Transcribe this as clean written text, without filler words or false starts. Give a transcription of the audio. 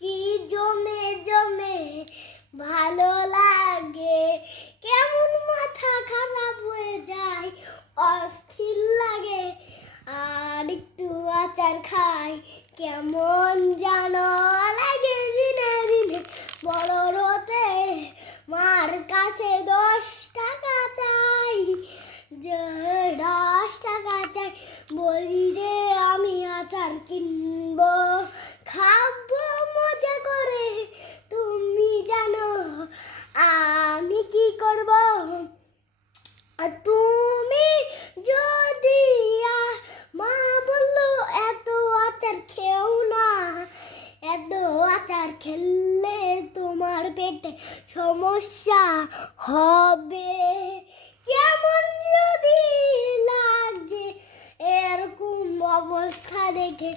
কি জমে জমে ভালো লাগে, কেমন মাথা খারাপ হয়ে যায়, অস্থির লাগে। আর একটু আচার খাই, কেমন যেন লাগে দিনে দিনে। বড় হতে মার কাছে 10 টাকা চাই, 10 টাকা চাই, বলি যে আমি আচার কিনবো, খাবো মজা করে। তুমি জানো আমি কি করব? তুমি যদি মা বললো এত আচার খেও না, এত আচার খেলে তোমার পেটে সমস্যা হবে। কেমন যদি লাগছে এরকম অবস্থা দেখে।